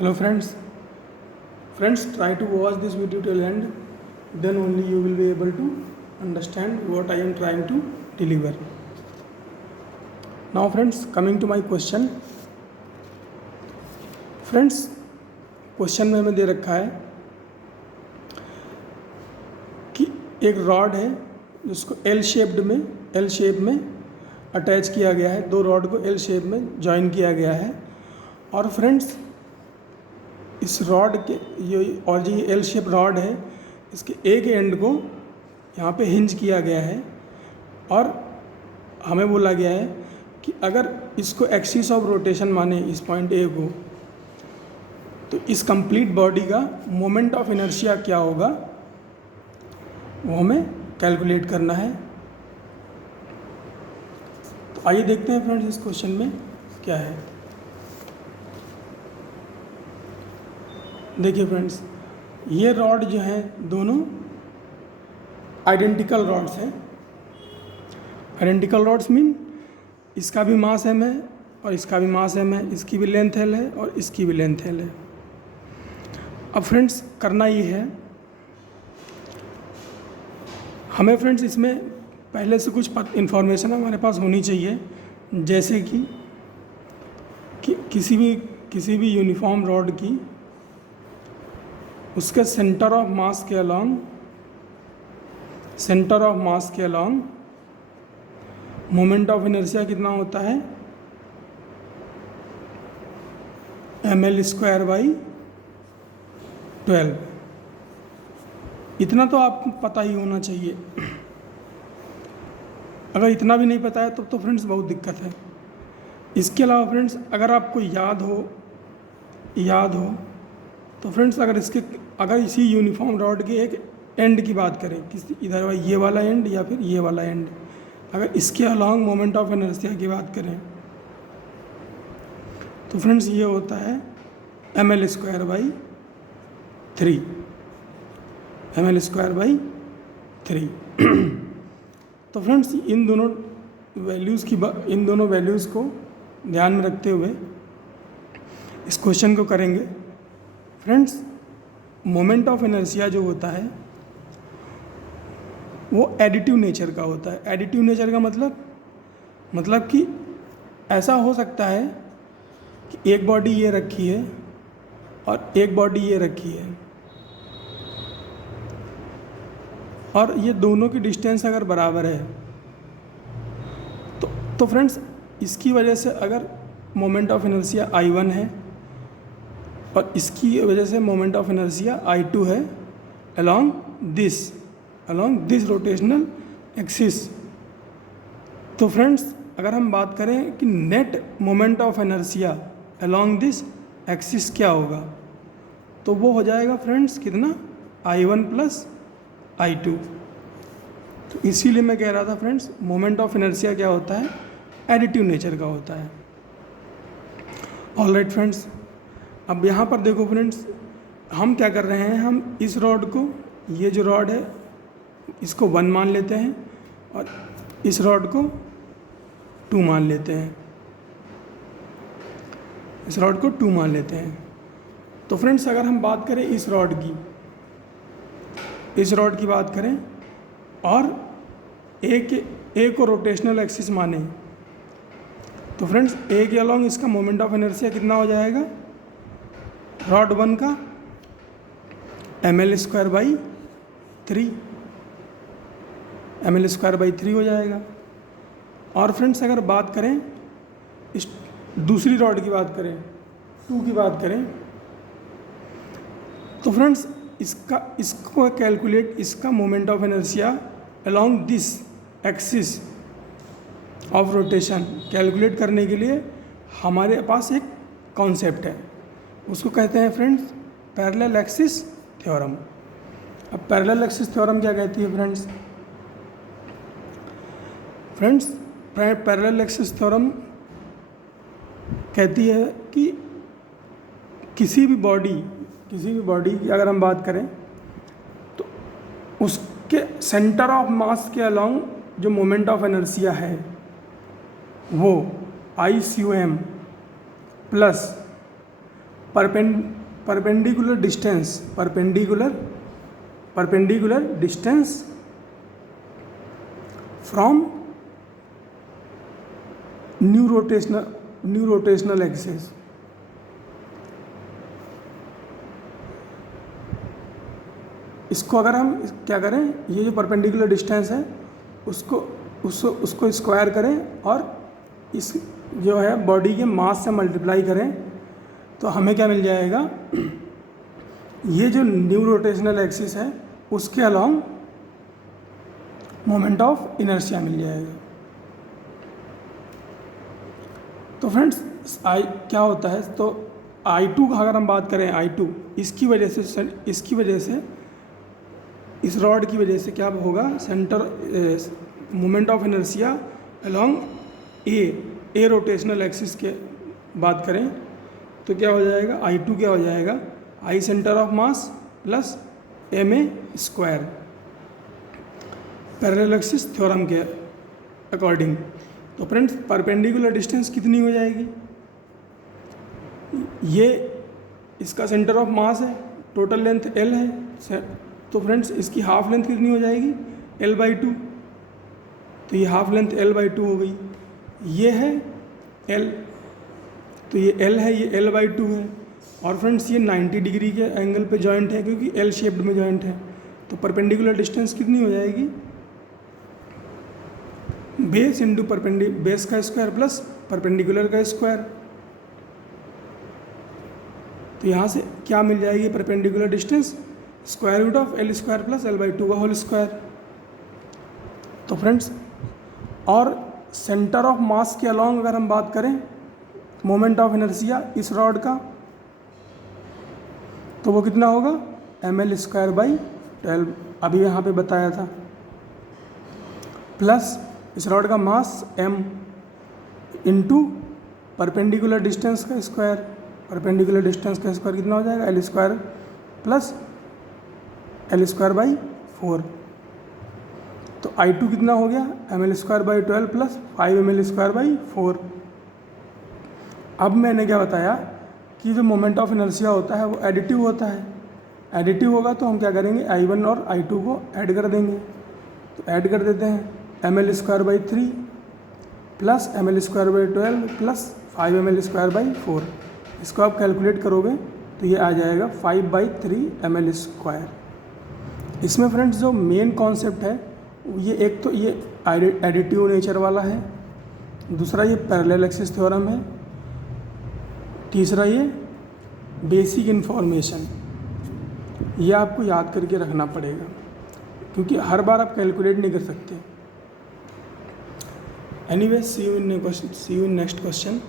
Hello friends. Friends, try to watch this video till end, then only you will be able to understand what I am trying to deliver. Now friends, coming to my question. Friends, question में हमें दे रखा है कि एक rod है जिसको L shape में attach किया गया है। दो रॉड को एल शेप में जॉइन किया गया है और फ्रेंड्स इस रॉड के ये एल शेप रॉड है, इसके एक एंड को यहाँ पे हिंज किया गया है और हमें बोला गया है कि अगर इसको एक्सिस ऑफ रोटेशन माने इस पॉइंट ए को, तो इस कंप्लीट बॉडी का मोमेंट ऑफ इनर्शिया क्या होगा वो हमें कैलकुलेट करना है। तो आइए देखते हैं फ्रेंड्स इस क्वेश्चन में क्या है। देखिए फ्रेंड्स, ये रॉड जो है दोनों आइडेंटिकल रॉड्स हैं। आइडेंटिकल रॉड्स मीन इसका भी मास m है और इसका भी मास m है, इसकी भी लेंथ l है और इसकी भी लेंथ l है। अब फ्रेंड्स करना ये है, हमें फ्रेंड्स इसमें पहले से कुछ इन्फॉर्मेशन हमारे पास होनी चाहिए, जैसे कि किसी भी यूनिफॉर्म रॉड की उसके सेंटर ऑफ मास के अलोंग मोमेंट ऑफ इनर्शिया कितना होता है, ml²/12। इतना तो आपको पता ही होना चाहिए। अगर इतना भी नहीं पता है तो फ्रेंड्स बहुत दिक्कत है। इसके अलावा फ्रेंड्स अगर आपको याद हो तो फ्रेंड्स अगर इसी यूनिफॉर्म रॉड के एक एंड की बात करें, किसी इधर ये वाला एंड या फिर ये वाला एंड, अगर इसके अलॉन्ग मोमेंट ऑफ इनर्शिया की बात करें तो फ्रेंड्स ये होता है ml²/3। तो फ्रेंड्स इन दोनों वैल्यूज़ को ध्यान में रखते हुए इस क्वेश्चन को करेंगे। फ्रेंड्स, मोमेंट ऑफ इनर्शिया जो होता है वो एडिटिव नेचर का होता है। एडिटिव नेचर का मतलब कि ऐसा हो सकता है कि एक बॉडी ये रखी है और एक बॉडी ये रखी है और ये दोनों की डिस्टेंस अगर बराबर है तो फ्रेंड्स इसकी वजह से अगर मोमेंट ऑफ इनर्शिया I1 है और इसकी वजह से मोमेंट ऑफ इनर्शिया I2 है along दिस रोटेशनल एक्सिस। तो फ्रेंड्स अगर हम बात करें कि net moment of inertia along this axis क्या होगा, तो वो हो जाएगा फ्रेंड्स कितना, I1 + I2। तो इसीलिए मैं कह रहा था फ्रेंड्स मोमेंट ऑफ इनर्शिया क्या होता है, एडिटिव नेचर का होता है। ऑलराइट फ्रेंड्स, अब यहाँ पर देखो फ्रेंड्स, हम क्या कर रहे हैं, हम इस रॉड को, ये जो रॉड है इसको 1 मान लेते हैं और इस रॉड को 2 मान लेते हैं, इस रॉड को 2 मान लेते हैं। तो फ्रेंड्स अगर हम बात करें इस रॉड की बात करें और ए को रोटेशनल एक्सिस माने, तो फ्रेंड्स ए के अलॉन्ग इसका मोमेंट ऑफ इनर्शिया कितना हो जाएगा, रॉड 1 का ml²/3 हो जाएगा। और फ्रेंड्स अगर बात करें इस दूसरी रॉड की बात करें, 2 की बात करें, तो फ्रेंड्स इसको कैलकुलेट, इसका moment of inertia along this axis of rotation calculate करने के लिए हमारे पास एक कॉन्सेप्ट है, उसको कहते हैं फ्रेंड्स पैरेलल एक्सिस थ्योरम। अब पैरेलल एक्सिस थ्योरम क्या कहती है फ्रेंड्स पैरेलल एक्सिस थ्योरम कहती है कि किसी भी बॉडी की अगर हम बात करें तो उसके सेंटर ऑफ मास के अलोंग जो मोमेंट ऑफ इनर्शिया है वो ICOM plus perpendicular distance from new rotational axis. इसको अगर हम क्या करें, ये जो परपेंडिकुलर डिस्टेंस है उसको स्क्वायर करें और इस जो है बॉडी के मास से मल्टीप्लाई करें तो हमें क्या मिल जाएगा, ये जो न्यू रोटेशनल एक्सिस है उसके अलॉन्ग मोमेंट ऑफ इनर्शिया मिल जाएगा। तो फ्रेंड्स क्या होता है, तो I2 का अगर हम बात करें, I2 इसकी वजह से इस रॉड की वजह से क्या होगा, centre moment of inertia along A rotational axis के बात करें तो क्या हो जाएगा, I2 क्या हो जाएगा, I centre of mass plus ma square, parallel axis theorem के अकॉर्डिंग। तो फ्रेंड्स परपेंडिकुलर डिस्टेंस कितनी हो जाएगी, ये इसका सेंटर ऑफ मास है, टोटल लेंथ L है, तो फ्रेंड्स इसकी हाफ लेंथ कितनी हो जाएगी, L/2, तो ये हाफ लेंथ L/2 हो गई। ये है L, तो ये L है, ये L/2 है, और फ्रेंड्स ये 90 डिग्री के एंगल पे जॉइंट है क्योंकि L शेप्ड में जॉइंट है। तो परपेंडिकुलर डिस्टेंस कितनी हो जाएगी, बेस इंटू बेस का स्क्वायर प्लस परपेंडिकुलर का स्क्वायर। तो यहाँ से क्या मिल जाएगी, perpendicular distance square root of L square plus L/2 का होल स्क्वायर। तो फ्रेंड्स और सेंटर ऑफ मास के अलॉन्ग अगर हम बात करें मोमेंट ऑफ इनर्शिया इस रॉड का, तो वो कितना होगा, mL/12, अभी यहाँ पे बताया था, प्लस इस रॉड का मास m इंटू परपेंडिकुलर डिस्टेंस का स्क्वायर, परपेंडिकुलर डिस्टेंस का स्क्वायर कितना हो जाएगा, L स्क्वायर प्लस L/4। तो I2 कितना हो गया, mL/12 प्लस 5mL/4। अब मैंने क्या बताया कि जो मोमेंट ऑफ इनर्शिया होता है वो एडिटिव होता है, एडिटिव होगा तो हम क्या करेंगे, I1 और I2 को ऐड कर देंगे। तो ऐड कर देते हैं, mL/3 plus mL/12 plus 5mL/4। इसको आप कैलकुलेट करोगे तो ये आ जाएगा 5/3 mL²। इसमें फ्रेंड्स जो मेन कॉन्सेप्ट है ये एक तो ये एडिटिव नेचर वाला है, दूसरा ये पैरेलल एक्सिस थ्योरम है, तीसरा ये बेसिक इन्फॉर्मेशन, ये आपको याद करके रखना पड़ेगा क्योंकि हर बार आप कैलकुलेट नहीं कर सकते। Anyway see you in next question.